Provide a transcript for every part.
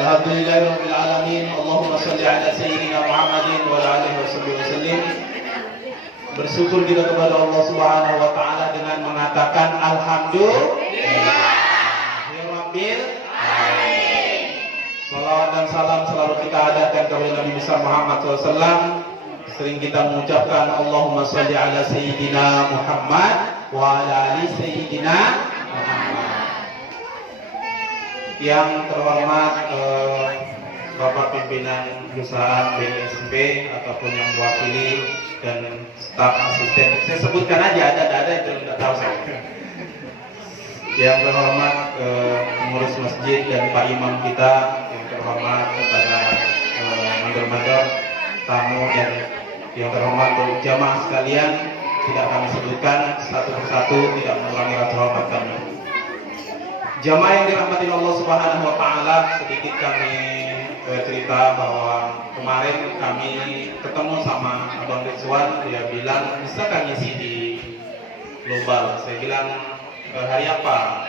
Alhamdulillahirabbil alamin. Allahumma shalli ala sayyidina Muhammadin wa ala alihi wasallim. Bersyukur kita kepada Allah Subhanahu wa taala dengan mengatakan alhamdulillah. Rabbil alamin. Salawat dan salam selalu kita hadirkan kepada Nabi besar Muhammad SAW. Sering kita mengucapkan Allahumma shalli ala sayyidina Muhammad wa ala ali sayyidina Muhammad. Yang terhormat Bapak pimpinan perusahaan BSP ataupun yang mewakili dan staf asisten, saya sebutkan aja, ada itu tidak tahu saya. Yang terhormat pengurus masjid dan Pak Imam kita, yang terhormat kepada mandor-mandor, tamu, dan yang terhormat jamaah sekalian, tidak kami sebutkan satu persatu, tidak mengurangi rasa hormat kami. Jamaah yang dirahmati Allah Subhanahu wa taala, sedikit kami cerita bahwa kemarin kami ketemu sama Abang Rizwan. Dia bilang bisa kan ngisi di global. Saya bilang hari apa?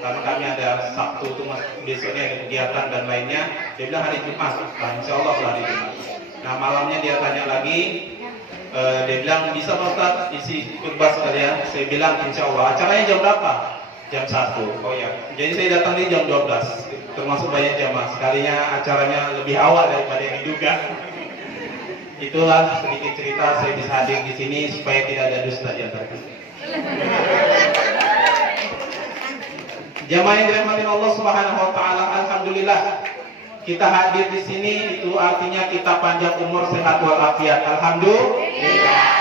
Karena kami ada Sabtu itu besoknya ada kegiatan dan lainnya. Dia bilang hari Jumat. Nah, insya Allah hari Jumat. Nah, malamnya dia tanya lagi. Dia bilang bisa Pak Ustaz isi khutbah sekalian. Saya bilang insya Allah. Acaranya jam berapa? Jam 1. Oh ya. Jadi saya datang di jam 12. Termasuk banyak jamaah. Sekalinya acaranya lebih awal daripada yang diduga. Itulah sedikit cerita saya bisa hadir di sini supaya tidak ada dusta di antara kita. Jamaah yang dirahmati Allah Subhanahu wa taala, alhamdulillah kita hadir di sini itu artinya kita panjang umur, sehat walafiat. Alhamdulillah.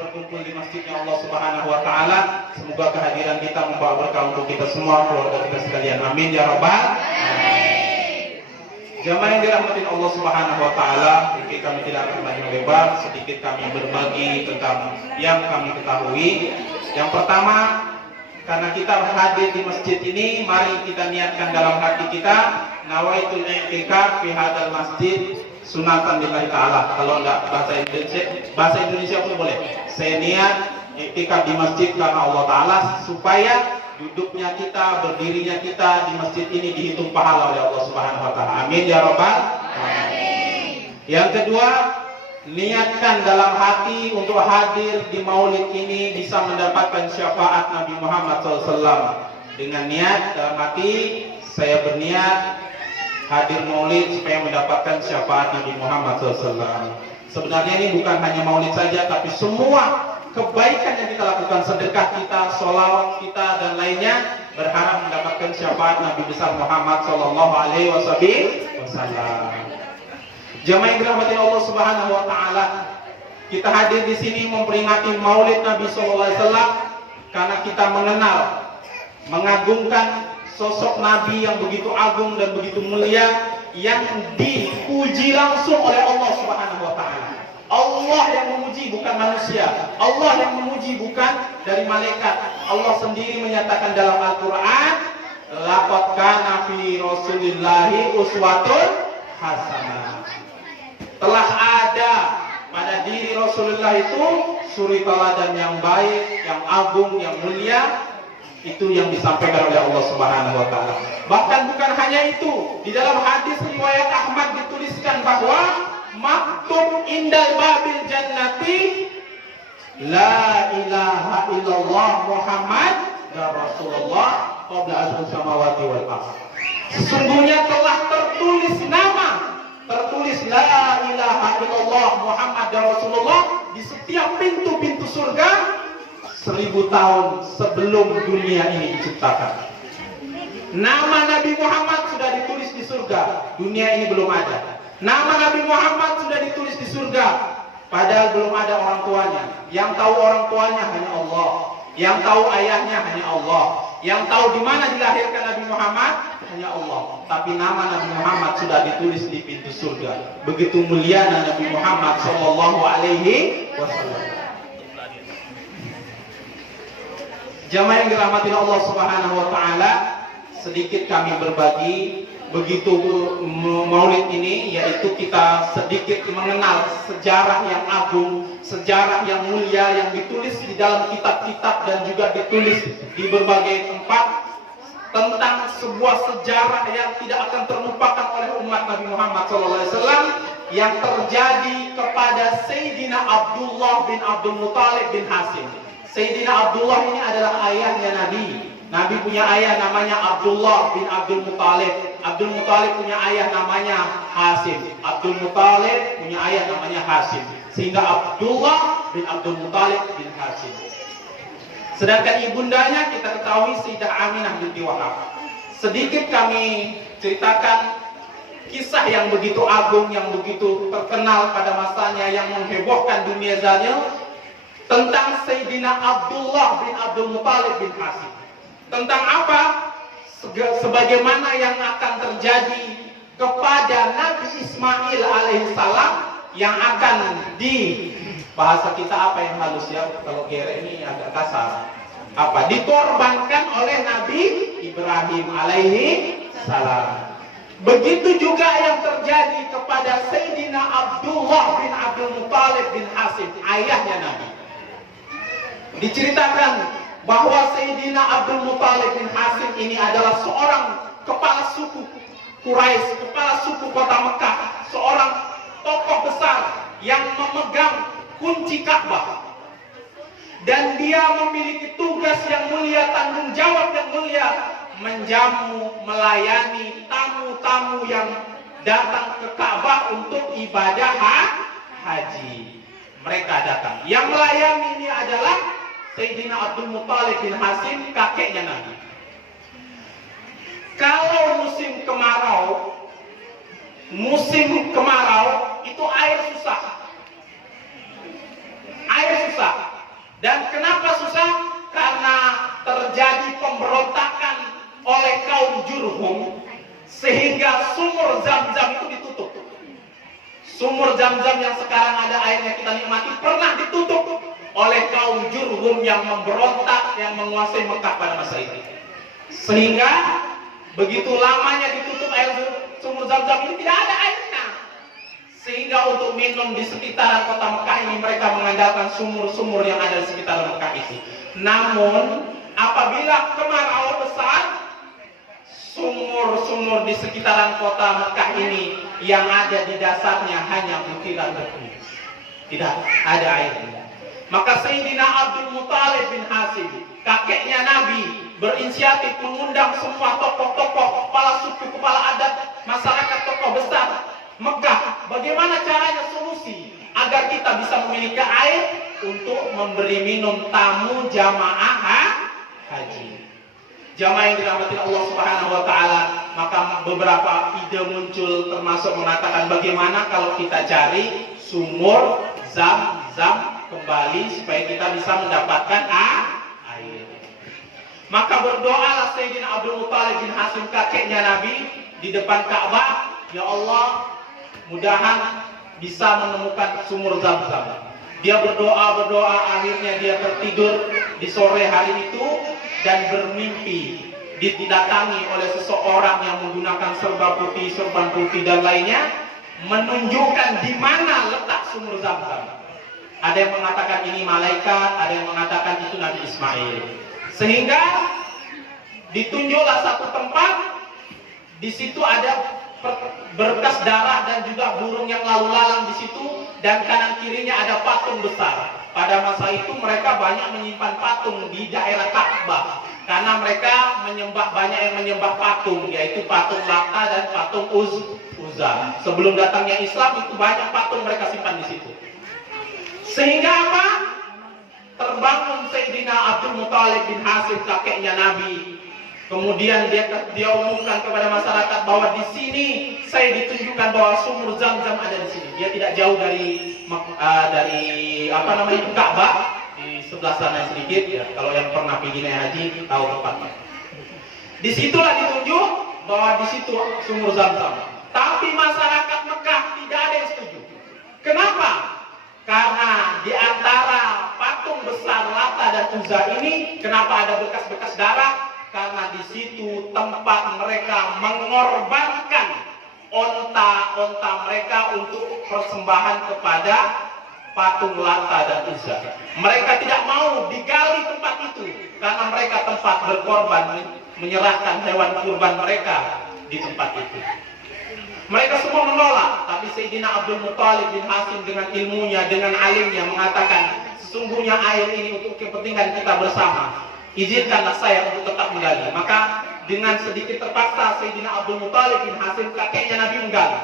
Berkumpul di masjidnya Allah Subhanahu wa taala. Semoga kehadiran kita membawa berkah untuk kita semua, keluarga kita sekalian. Amin ya rabbal alamin. Jamaah yang dirahmati Allah Subhanahu wa taala, mungkin kami tidak akan banyak lebar, sedikit kami berbagi tentang yang kami ketahui. Yang pertama, karena kita hadir di masjid ini, mari kita niatkan dalam hati kita nawaitul i'tikaf fi hadzal masjid sunatan lillahi ta'ala. Kalau enggak bahasa Indonesia pun boleh. Saya niat iktikaf di masjid karena Allah Ta'ala supaya duduknya kita, berdirinya kita di masjid ini dihitung pahala oleh Allah Subhanahu wa taala. Amin ya rabbal alamin. Yang kedua, niatkan dalam hati untuk hadir di maulid ini bisa mendapatkan syafaat Nabi Muhammad SAW. Dengan niat dalam hati, saya berniat hadir maulid supaya mendapatkan syafaat Nabi Muhammad SAW. Sebenarnya ini bukan hanya maulid saja, tapi semua kebaikan yang kita lakukan, sedekah kita, sholawat kita, dan lainnya, berharap mendapatkan syafaat Nabi besar Muhammad SAW. Jamaah yang dirahmati Allah Subhanahu wa taala, kita hadir di sini memperingati maulid Nabi SAW karena kita mengenal, mengagungkan sosok Nabi yang begitu agung dan begitu mulia, yang dipuji langsung oleh Allah Subhanahu wa taala. Allah yang memuji, bukan manusia. Allah yang memuji, bukan dari malaikat. Allah sendiri menyatakan dalam Al-Qur'an, laqad kana fi Rasulillahi uswatun hasanah. Telah ada pada diri Rasulullah itu suri teladan yang baik, yang agung, yang mulia. Itu yang disampaikan oleh Allah Subhanahu wa taala. Bahkan bukan hanya itu, di dalam hadis riwayat Ahmad dituliskan bahwa maktub indal babil jannati la ilaha illallah Muhammad Rasulullah qabla azal samawati wal ardh. Sesungguhnya telah tertulis la ilaha illallah Muhammad Rasulullah di setiap pintu-pintu surga 1000 tahun sebelum dunia ini diciptakan. Nama Nabi Muhammad sudah ditulis di surga, dunia ini belum ada. Nama Nabi Muhammad sudah ditulis di surga, padahal belum ada orang tuanya. Yang tahu orang tuanya hanya Allah, yang tahu ayahnya hanya Allah, yang tahu di mana dilahirkan Nabi Muhammad hanya Allah. Tapi nama Nabi Muhammad sudah ditulis di pintu surga. Begitu mulia Nabi Muhammad sallallahu alaihi wasallam. Jamaah yang dirahmati Allah Subhanahu wa taala, sedikit kami berbagi begitu maulid ini, yaitu kita sedikit mengenal sejarah yang agung, sejarah yang mulia yang ditulis di dalam kitab-kitab dan juga ditulis di berbagai tempat tentang sebuah sejarah yang tidak akan terlupakan oleh Nabi Muhammad SAW yang terjadi kepada Sayyidina Abdullah bin Abdul Muthalib bin Hashim. Sayyidina Abdullah ini adalah ayahnya Nabi. Nabi punya ayah namanya Abdullah bin Abdul Muthalib. Abdul Muthalib punya ayah namanya Hashim. Abdul Muthalib punya ayah namanya Hashim. Sehingga Abdullah bin Abdul Muthalib bin Hashim. Sedangkan ibundanya kita ketahui Sayyidah Aminah binti Wahab. Sedikit kami ceritakan kisah yang begitu agung, yang begitu terkenal pada masanya, yang menghebohkan dunia zahir, tentang Sayyidina Abdullah bin Abdul Muthalib bin Hashim. Tentang apa? Sebagaimana yang akan terjadi kepada Nabi Ismail alaihissalam, yang akan di bahasa kita apa yang halus ya, kalau kira ini agak kasar, apa, dikorbankan oleh Nabi Ibrahim alaihi salam. Begitu juga yang terjadi kepada Sayyidina Abdullah bin Abdul Muthalib bin Hashim, ayahnya Nabi. Diceritakan bahwa Sayyidina Abdul Muthalib bin Hashim ini adalah seorang kepala suku Quraisy, kepala suku kota Mekah, seorang tokoh besar yang memegang kunci Ka'bah. Dan dia memiliki tugas yang mulia, tanggung jawab yang mulia, menjamu, melayani tamu-tamu yang datang ke Ka'bah untuk ibadah haji. Mereka datang. Yang melayani ini adalah Sayyidina Abdul Muthalib bin Hashim, kakeknya Nabi. Kalau musim kemarau itu air susah. Dan kenapa susah? Karena terjadi pemberontakan oleh kaum Jurhum, sehingga sumur Zam-Zam itu ditutup. Sumur Zam-Zam yang sekarang ada airnya kita nikmati pernah ditutup oleh kaum Jurhum yang memberontak, yang menguasai Mekah pada masa itu. Sehingga begitu lamanya ditutup air sumur Zam-Zam ini, tidak ada airnya. Sehingga untuk minum di sekitaran kota Mekah ini mereka mengandalkan sumur-sumur yang ada di sekitaran Mekah itu. Namun apabila kemarau besar, sumur-sumur di sekitaran kota Mekah ini yang ada di dasarnya hanya butiran debu. Tidak ada airnya. Maka Sayyidina Abdul Muthalib bin Hashim, kakeknya Nabi, berinisiatif mengundang semua tokoh-tokoh, kepala suku, kepala adat, masyarakat, tokoh besar Mekah. Bagaimana caranya solusi agar kita bisa memiliki air untuk memberi minum tamu jamaah haji. Jamaah yang dirahmati Allah Subhanahu wa taala, maka beberapa ide muncul, termasuk mengatakan bagaimana kalau kita cari sumur Zam-Zam kembali supaya kita bisa mendapatkan air. Maka berdoalah Sayyidina Abdul Muthalib bin Hashim, kakeknya Nabi, di depan Ka'bah, ya Allah, mudahan bisa menemukan sumur Zam-Zam. Dia berdoa, akhirnya dia tertidur di sore hari itu dan bermimpi didatangi oleh seseorang yang menggunakan serban putih dan lainnya, menunjukkan di mana letak sumur Zam-Zam. Ada yang mengatakan ini malaikat, ada yang mengatakan itu Nabi Ismail. Sehingga ditunjuklah satu tempat, di situ ada berkas darah dan juga burung yang lalu lalang di situ, dan kanan kirinya ada patung besar. Pada masa itu mereka banyak menyimpan patung di daerah Ka'bah karena mereka banyak yang menyembah patung, yaitu patung Lata dan patung Uzza. Sebelum datangnya Islam itu banyak patung mereka simpan di situ. Sehingga apa? Terbangun Sayyidina Abdul Muthalib bin Hashim, kakeknya Nabi. Kemudian dia umumkan kepada masyarakat bahwa di sini saya ditunjukkan bahwa sumur Zam-Zam ada di sini. Dia tidak jauh dari Ka'bah, di sebelah sana sedikit ya. Kalau yang pernah pergi naik haji tahu tempatnya. Disitulah ditunjuk bahwa di situ sumur Zam-Zam. Tapi masyarakat Mekah tidak ada yang setuju. Kenapa? Karena di antara patung besar Lata dan Uzza ini, kenapa ada bekas-bekas darah? Karena di situ tempat mereka mengorbankan onta-onta mereka untuk persembahan kepada patung Lata dan Uzza. Mereka tidak mau digali tempat itu karena mereka tempat berkorban, menyerahkan hewan kurban mereka di tempat itu. Mereka semua menolak, tapi Sayyidina Abdul Muthalib bin Hashim dengan ilmunya, dengan alimnya mengatakan, sesungguhnya air ini untuk kepentingan kita bersama. Izinkanlah saya untuk tetap menggali. Maka dengan sedikit terpaksa Sayyidina Abdul Muthalib bin Hashim, kakeknya Nabi, menggali.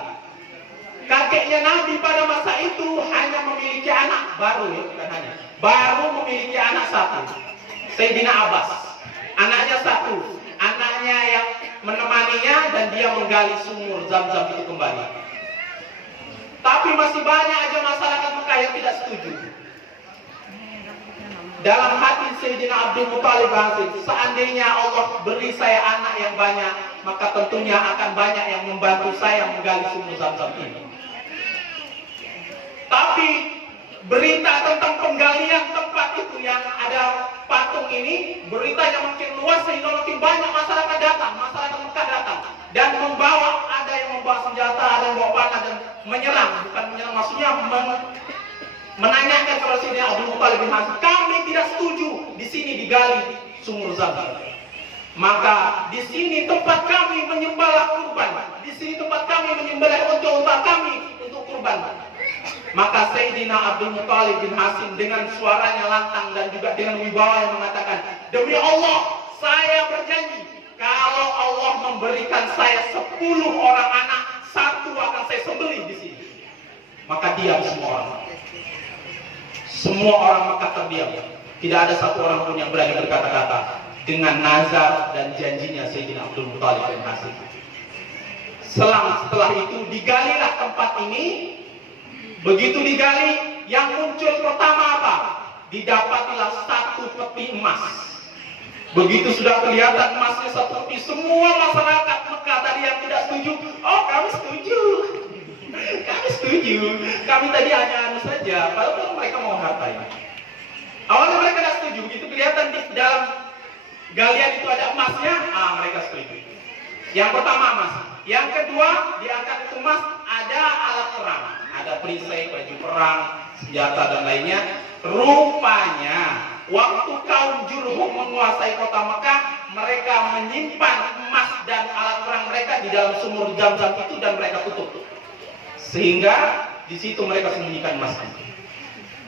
Kakeknya Nabi pada masa itu hanya memiliki anak baru, ya, bukan hanya, baru memiliki anak satu, Sayyidina Abbas. Anaknya satu, anaknya yang menemaninya, dan dia menggali sumur Zam-Zam itu kembali. Tapi masih banyak aja masyarakat Mekah yang tidak setuju. Dalam hati Sayyidina Abdul Muthalib bin Hashim, seandainya Allah beri saya anak yang banyak, maka tentunya akan banyak yang membantu saya menggali sumur Zam-Zam ini. Tapi berita tentang penggalian tempat itu yang ada patung ini, beritanya makin luas sehingga makin banyak masyarakat datang, masyarakat Mekah datang dan membawa, ada yang membawa senjata, ada yang membawa panah dan menyerang, bukan menyerang, maksudnya menanyakan kepada Sayyidina Abdul Muthalib bin Hashim, kami tidak setuju di sini digali sumur Zam-Zam. Maka di sini tempat kami menyembelih kurban, di sini tempat kami menyembelih unta kami untuk kurban. Maka Sayyidina Abdul Muthalib bin Hashim dengan suaranya lantang dan juga dengan wibawa yang mengatakan, demi Allah, saya berjanji, kalau Allah memberikan saya 10 orang anak, satu akan saya sembelih di sini. Maka diam semua orang. Semua orang Mekah terdiam. Tidak ada satu orang pun yang berani berkata-kata dengan nazar dan janjinya Sayyidina Abdul Muthalib bin Hashim. Setelah itu digalilah tempat ini. Begitu digali, yang muncul pertama apa? Didapatilah satu peti emas. Begitu sudah kelihatan emasnya satu peti, semua masyarakat Mekah tadi yang tidak setuju, oh kami setuju, kami setuju, kami tadi hanya anu saja, padahal mereka mau harta ini. Awalnya mereka tidak setuju, begitu kelihatan di dalam galian itu ada emasnya, mereka setuju. Yang pertama emas, yang kedua diangkat itu emas, ada alat perang, ada perisai, baju perang, senjata dan lainnya. Rupanya waktu kaum Jurhum menguasai kota Mekah, mereka menyimpan emas dan alat perang mereka di dalam sumur Zam-Zam itu dan mereka tutup, sehingga di situ mereka sembunyikan emas.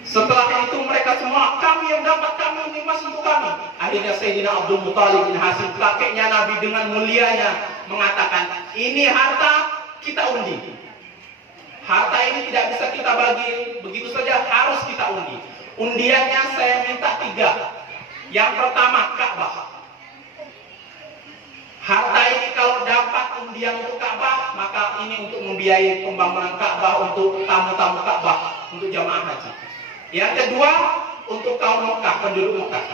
Setelah itu mereka semua, kami yang dapat, kami ini emas untuk kami. Akhirnya Sayyidina Abdul Muthalib bin Hashim, kakeknya Nabi, dengan mulianya mengatakan, ini harta kita undi. Harta ini tidak bisa kita bagi begitu saja, harus kita undi. Undiannya saya minta 3. Yang pertama Ka'bah. Harta ini kalau dapat undian untuk Ka'bah, maka ini untuk membiayai pembangunan Ka'bah, untuk tamu-tamu Ka'bah, untuk jamaah haji. Yang kedua untuk kaum Mekah, penduduk Mekah.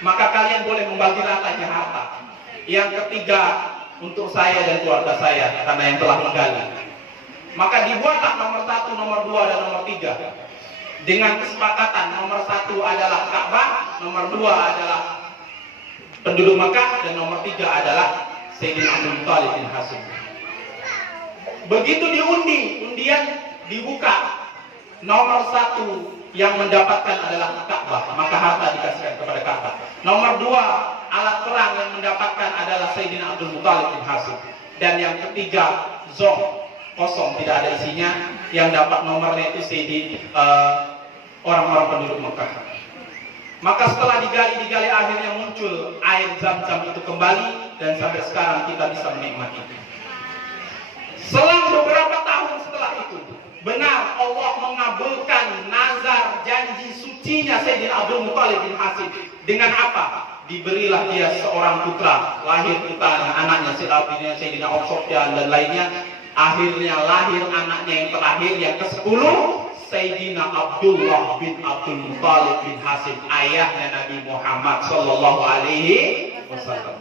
Maka kalian boleh membagi ratanya harta. Yang ketiga untuk saya dan keluarga saya, karena yang telah menggali. Maka dibuatlah nomor 1, nomor 2, dan nomor 3 dengan kesepakatan nomor 1 adalah Ka'bah, nomor 2 adalah penduduk Mekah, dan nomor 3 adalah Sayyidina Abdul Muthalib bin Hashim. Begitu diundi, undian dibuka, nomor 1 yang mendapatkan adalah Ka'bah, maka harta dikasihkan kepada Ka'bah. Nomor 2 alat perang yang mendapatkan adalah Sayyidina Abdul Muthalib bin Hashim. Dan yang ketiga zong, kosong, tidak ada isinya, yang dapat nomornya itu orang-orang penduduk Mekah. Maka setelah digali akhirnya muncul air Zam-Zam itu kembali, dan sampai sekarang kita bisa menikmati. Selang beberapa tahun setelah itu, benar Allah mengabulkan nazar janji sucinya Sayyidina Abdul Muthalib bin Hashim. Dengan apa? Diberilah dia seorang putra, lahir putranya, anaknya Sayyidina Abu Sufyan dan lainnya. Akhirnya lahir anaknya yang terakhir, yang ke-10, Sayyidina Abdullah bin Abdul Muthalib bin Hashim, ayahnya Nabi Muhammad sallallahu alaihi wasallam.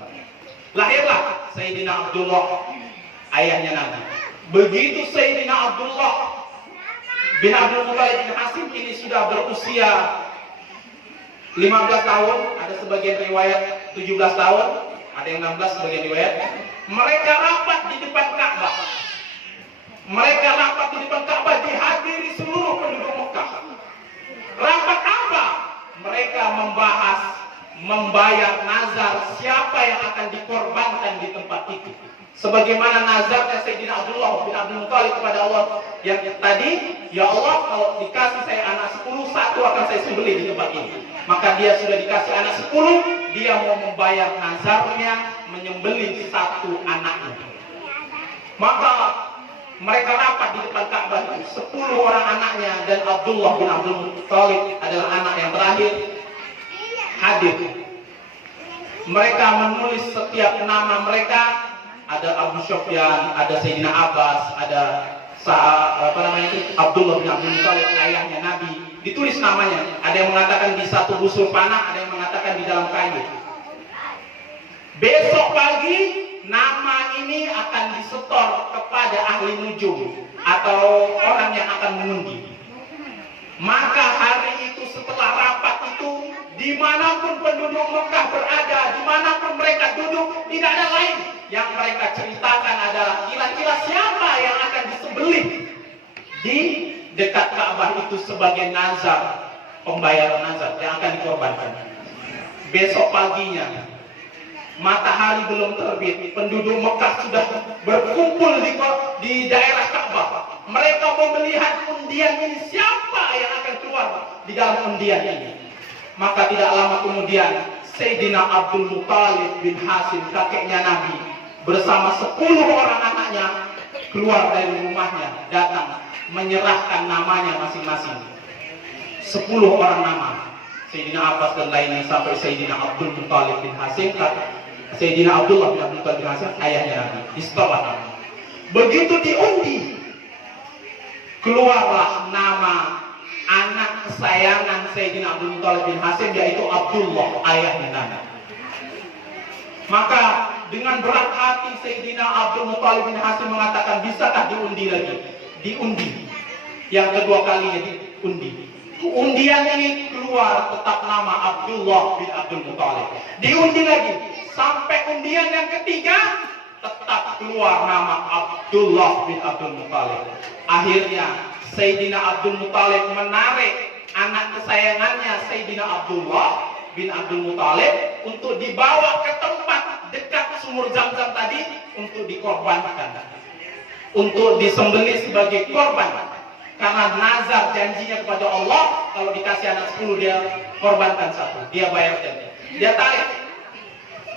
Lahirlah Sayyidina Abdullah, ayahnya Nabi. Begitu Sayyidina Abdullah bin Abdul Muthalib bin Hashim ini sudah berusia 15 tahun, ada sebagian riwayat 17 tahun, ada yang 16 sebagian riwayat. Mereka rapat di depan Ka'bah. Mereka rapat di depan Ka'bah, dihadiri seluruh penduduk Mekah. Rapat apa? Mereka membahas, membayar nazar siapa yang akan dikorbankan di tempat itu. Sebagaimana nazar sahabatnya Sayyidina Abdullah bin Abdul Muthalib kepada Allah yang tadi, ya Allah, kalau dikasih saya anak 10, satu akan saya sembelih di tempat ini. Maka dia sudah dikasih anak 10, dia mau membayar nazarnya menyembelih satu anaknya. Maka mereka rapat di depan Ka'bah, 10 orang anaknya, dan Abdullah bin Abdul Muthalib adalah anak yang terakhir hadir. Mereka menulis setiap nama mereka, ada Abu Sufyan, ada Sayyidina Abbas, ada Abdullah bin Abdul Muthalib, ayahnya Nabi. Ditulis namanya, ada yang mengatakan di satu busur panah, ada yang mengatakan di dalam kayu. Besok pagi nama ini akan disetor kepada ahli nujum atau orang yang akan mengundi. Maka hari itu setelah rapat itu, dimanapun penduduk Mekah berada, dimanapun mereka duduk, tidak ada lain yang mereka ceritakan adalah kira-kira siapa yang akan disembelih di dekat Ka'bah itu sebagai nazar, pembayaran nazar yang akan dikorbankan. Besok paginya, matahari belum terbit, penduduk Mekah sudah berkumpul di daerah Ka'bah. Mereka mau melihat undian ini, siapa yang akan keluar di dalam undian ini. Maka tidak lama kemudian Sayyidina Abdul Muthalib bin Hasim, kakeknya Nabi, bersama 10 orang anaknya keluar dari rumahnya, datang menyerahkan namanya masing-masing. 10 orang nama, Sayyidina Abbas dan lainnya, sampai Sayyidina Abdul Muthalib bin Hasim, Sayyidina Abdullah bin Abdul Muthalib bin Hasim, ayahnya Nabi, disetorlah nama. Begitu diundi, keluarlah nama anak kesayangan Sayyidina Abdul Muthalib bin Hasim, yaitu Abdullah, ayahnya Nabi. Maka dengan berat hati Sayyidina Abdul Muthalib bin Hasim mengatakan, bisakah diundi lagi? Diundi. Yang kedua kalinya diundi. Undian ini keluar tetap nama Abdullah bin Abdul Muthalib. Diundi lagi. Sampai undian yang ketiga, tetap keluar nama Abdullah bin Abdul Muthalib. Akhirnya Sayyidina Abdul Muthalib menarik anak kesayangannya Sayyidina Abdullah bin Abdul Muthalib untuk dibawa ke tempat dekat sumur Zam-Zam tadi untuk dikorbankan, untuk disembelih sebagai korban. Karena nazar janjinya kepada Allah, kalau dikasih anak 10 dia korbankan satu, dia bayar janji. Dia tarik.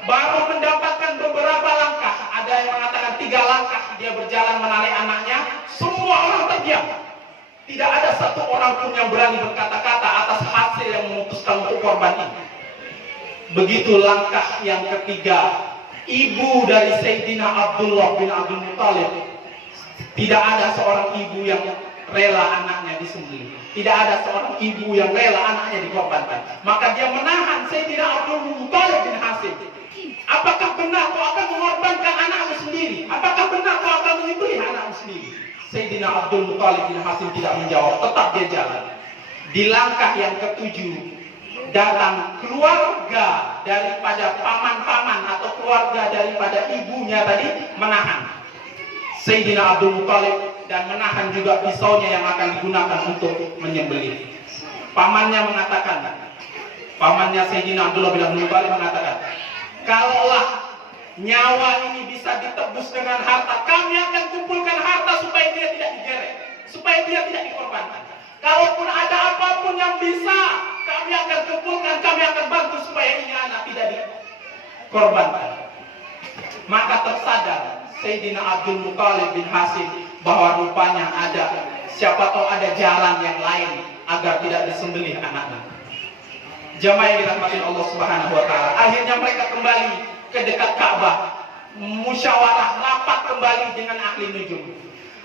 Baru mendapatkan beberapa langkah, ada yang mengatakan 3 langkah, dia berjalan menarik anaknya, semua orang terdiam. Tidak ada satu orang pun yang berani berkata-kata atas hasil yang memutuskan untuk korban ini. Begitu langkah yang ketiga, ibu dari Sayyidina Abdullah bin Abdul Muthalib, tidak ada seorang ibu yang rela anaknya disembelih. Tidak ada seorang ibu yang rela anaknya dikorbankan. Maka dia menahan Sayyidina Abdul Muthalib bin Hasim. Apakah benar kau akan mengorbankan anakmu sendiri? Apakah benar kau akan menyembelih anakmu sendiri? Sayyidina Abdul Muthalib bin Hasim tidak menjawab, tetap dia jalan. Di langkah yang ketujuh, datang keluarga daripada paman-paman atau keluarga daripada ibunya tadi menahan Sayyidina Abdul Muthalib dan menahan juga pisaunya yang akan digunakan untuk menyembelih. Pamannya mengatakan, pamannya Sayyidina Abdullah bin Abdul Muthalib mengatakan, kalaulah nyawa ini bisa ditebus dengan harta, kami akan kumpulkan harta supaya dia tidak digeret, supaya dia tidak dikorbankan. Kalaupun ada apapun yang bisa, kami akan kumpulkan, kami akan bantu supaya ini anak tidak dikorbankan. Maka tersadar Sayyidina Abdul Muthalib bin Hasim bahwa rupanya ada, siapa tahu ada jalan yang lain agar tidak disembelih anaknya. Jamaah yang dirahmati Allah Subhanahu wa taala, akhirnya mereka kembali ke dekat Ka'bah, musyawarah, rapat kembali dengan ahli nujum.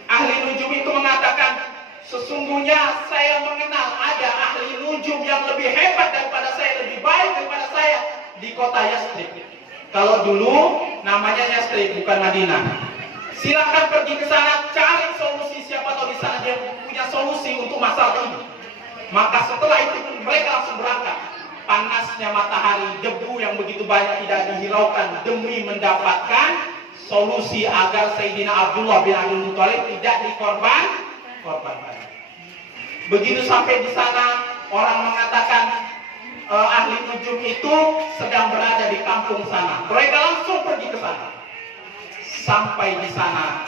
Ahli nujum itu mengatakan, sesungguhnya saya mengenal ada ahli nujum yang lebih hebat daripada saya, lebih baik daripada saya di kota Yastrib. Kalau dulu namanya Yastrib, bukan Madinah. Silakan pergi ke sana, cari solusi, siapa tahu di sana dia punya solusi untuk masalah ini. Maka setelah itu mereka langsung berangkat. Panasnya matahari, debu yang begitu banyak tidak dihiraukan demi mendapatkan solusi agar Sayyidina Abdullah bin Abdul Muthalib tidak dikorbankan. Begitu sampai di sana, orang mengatakan ahli nujum itu sedang berada di kampung sana. Mereka langsung pergi ke sana. Sampai di sana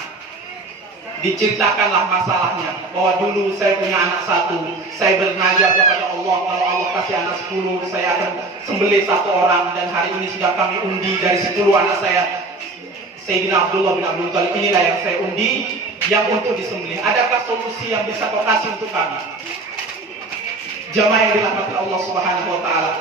diceritakanlah masalahnya, bahwa dulu saya punya anak satu, saya bernazar kepada Allah, kalau Allah kasih anak 10, saya akan sembelih 1 orang, dan hari ini sudah kami undi dari 10 anak saya, Sayyidina Abdullah bin Abdul Muttalib inilah yang saya undi, yang untuk disembelih. Adakah solusi yang bisa kau kasih untuk kami? Jamaah yang dirahmati Allah Subhanahu wa taala.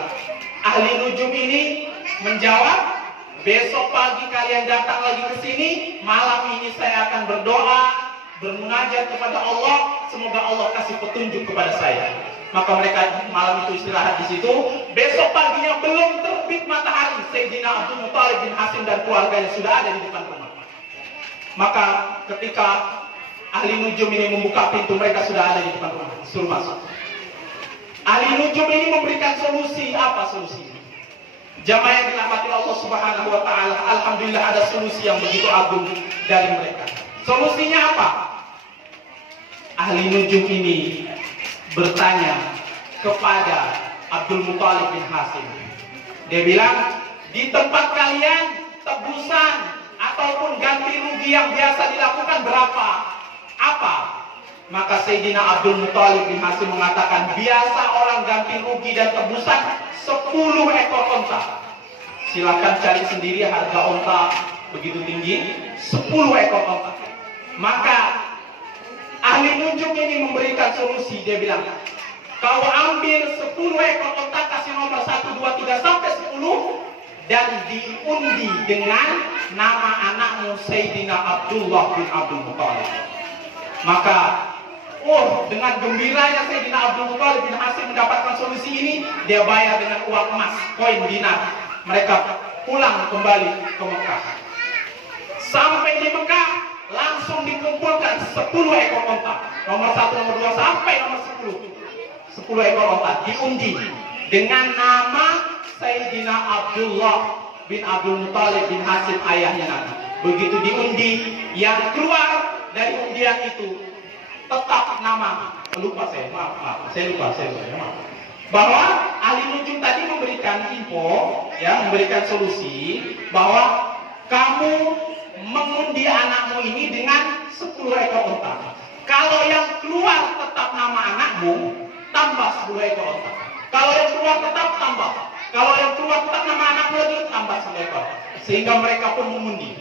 Ahli nujum ini menjawab, besok pagi kalian datang lagi ke sini, malam ini saya akan berdoa, bermunajat kepada Allah, semoga Allah kasih petunjuk kepada saya. Maka mereka malam itu istirahat di situ. Besok paginya belum terbit matahari, Sayyidina Abdul Muttalib bin Hasim dan keluarganya sudah ada di depan rumah. Maka ketika ahli nujum ini membuka pintu, mereka sudah ada di depan rumah, suruh masuk. Ahli nujum ini memberikan solusi. Apa solusi? Jamaah yang dirahmati Allah Subhanahu wa taala, alhamdulillah ada solusi yang begitu agung dari mereka. Solusinya apa? Ahli nujum ini bertanya kepada Abdul Muttalib bin Hasim. Dia bilang, di tempat kalian tebusan ataupun ganti rugi yang biasa dilakukan berapa? Apa? Maka Sayyidina Abdul Muttalib bin Hasim mengatakan, biasa orang ganti rugi dan tebusan 10 ekor onta. Silakan cari sendiri harga onta begitu tinggi, 10 ekor onta. Maka ahli nujum ini memberikan solusi. Dia bilang, kau ambil 10 ekor onta, kasih nomor 1, 2, 3 sampai 10, dan diundi dengan nama anakmu Sayyidina Abdullah bin Abdul Muttalib. Maka dengan gembiranya Sayyidina Abdul Muttalib bin Hasim mendapatkan solusi ini, dia bayar dengan uang emas, koin dinar. Mereka pulang kembali ke Mekah. Sampai di Mekah, langsung dikumpulkan 10 ekor onta. Nomor 1, nomor 2 sampai nomor 10. 10 ekor onta diundi dengan nama Sayyidina Abdullah bin Abdul Muttalib bin Hasim, ayahnya Nabi. Begitu diundi, yang keluar dari undian itu tetap nama, bahwa ahli nujum tadi memberikan info, memberikan solusi bahwa kamu mengundi anakmu ini dengan 10 ekor onta. Kalau yang keluar tetap nama anakmu, tambah 10 ekor onta. Kalau yang keluar tetap tambah. Kalau yang keluar tetap nama anakmu lagi, tambah 10 ekor. Sehingga mereka pun mengundi.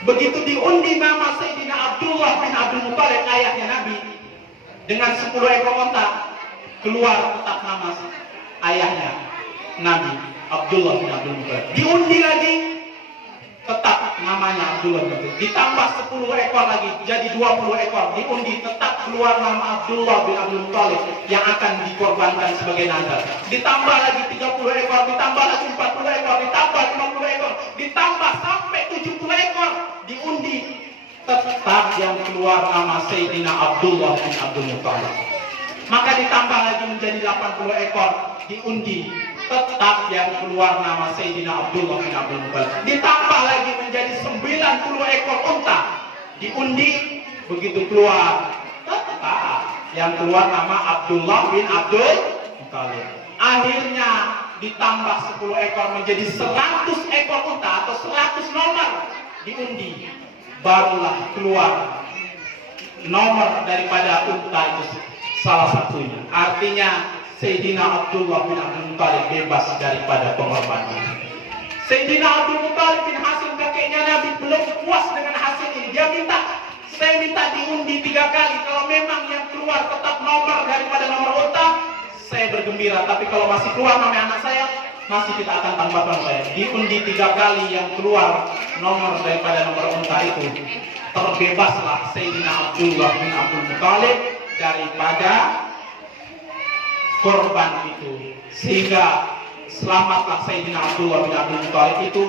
Begitu diundi nama Sayyidina Abdullah bin Abdul Muttalib, ayahnya Nabi, dengan 10 ekor onta, keluar tetap nama ayahnya Nabi, Abdullah bin Abdul Muttalib. Diundi lagi, tetap namanya Abdullah bin Abdul. Ditambah 10 ekor lagi, jadi 20 ekor. Diundi, tetap keluar nama Abdullah bin Abdul Muttalib yang akan dikorbankan sebagai nazar. Ditambah lagi 30 ekor, ditambah lagi 40 ekor, ditambah 50 ekor, ditambah sampai 70 ekor. Diundi, tetap yang keluar nama Sayyidina Abdullah bin Abdul Muttalib. Maka ditambah lagi menjadi 80 ekor. Diundi, tetap yang keluar nama Sayyidina Abdullah bin Abdul Muttalib. Ditambah lagi menjadi 90 ekor unta. Diundi, begitu keluar, tetap yang keluar nama Abdullah bin Abdul Muttalib. Akhirnya ditambah 10 ekor menjadi 100 ekor unta atau 100 nomor. Diundi, barulah keluar nomor daripada unta itu salah satunya. Artinya Sayyidina Abdullah bin Abdul Muttalib bebas daripada pengorbanan. Sayyidina Abdul Muttalib bin Hasim, kakeknya Nabi, belum puas dengan hasil ini. Dia minta, saya minta diundi 3 kali. Kalau memang yang keluar tetap nomor daripada nomor unta, saya bergembira. Tapi kalau masih keluar nama anak saya, masih kita akan tambahkan saya. Diundi 3 kali, yang keluar nomor daripada nomor unta itu, terbebaslah Sayyidina Abdullah bin Abdul Muttalib daripada korban itu, sehingga selamatlah Sayyidina Abdullah bin Abdul Muttalib itu.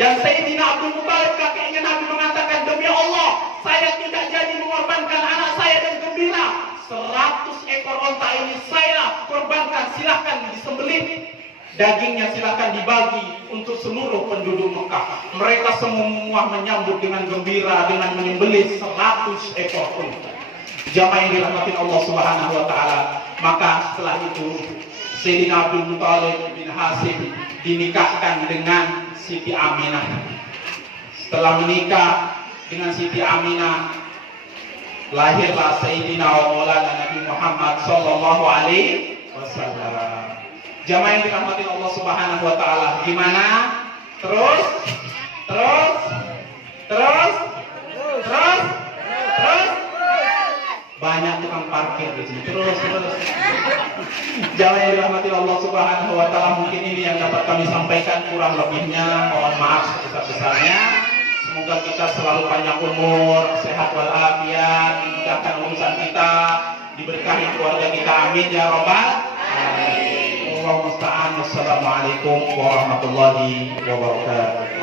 Dan Sayyidina Abdul Muttalib, kakeknya Nabi, mengatakan, demi Allah, saya tidak jadi mengorbankan anak saya, dan gembira 100 ekor onta ini saya korbankan, silahkan disembelih, dagingnya silahkan dibagi untuk seluruh penduduk Mekah. Mereka semua menyambut dengan gembira dengan menyembelih 100 ekor unta. Jamaah yang dirahmati Allah Subhanahu wa taala. Maka setelah itu Sayyidina Abdul Muttalib bin Hasim dinikahkan dengan Siti Aminah. setelah menikah dengan Siti Aminah, lahirlah Sayyidina wa Maulana Nabi Muhammad sallallahu alaihi wasallam. Jamaah yang dirahmati Allah Subhanahu wa taala, gimana? Terus banyak tukang parkir di sini. Terus. Jamaah yang dirahmati Allah Subhanahu wa taala, mungkin ini yang dapat kami sampaikan, kurang lebihnya mohon maaf sebesar-besarnya. Semoga kita selalu panjang umur, sehat walafiat, dimudahkan urusan kita, diberkahi keluarga kita, amin ya rabbal alamin. Allahumma musta'an. Wassalamualaikum warahmatullahi wabarakatuh.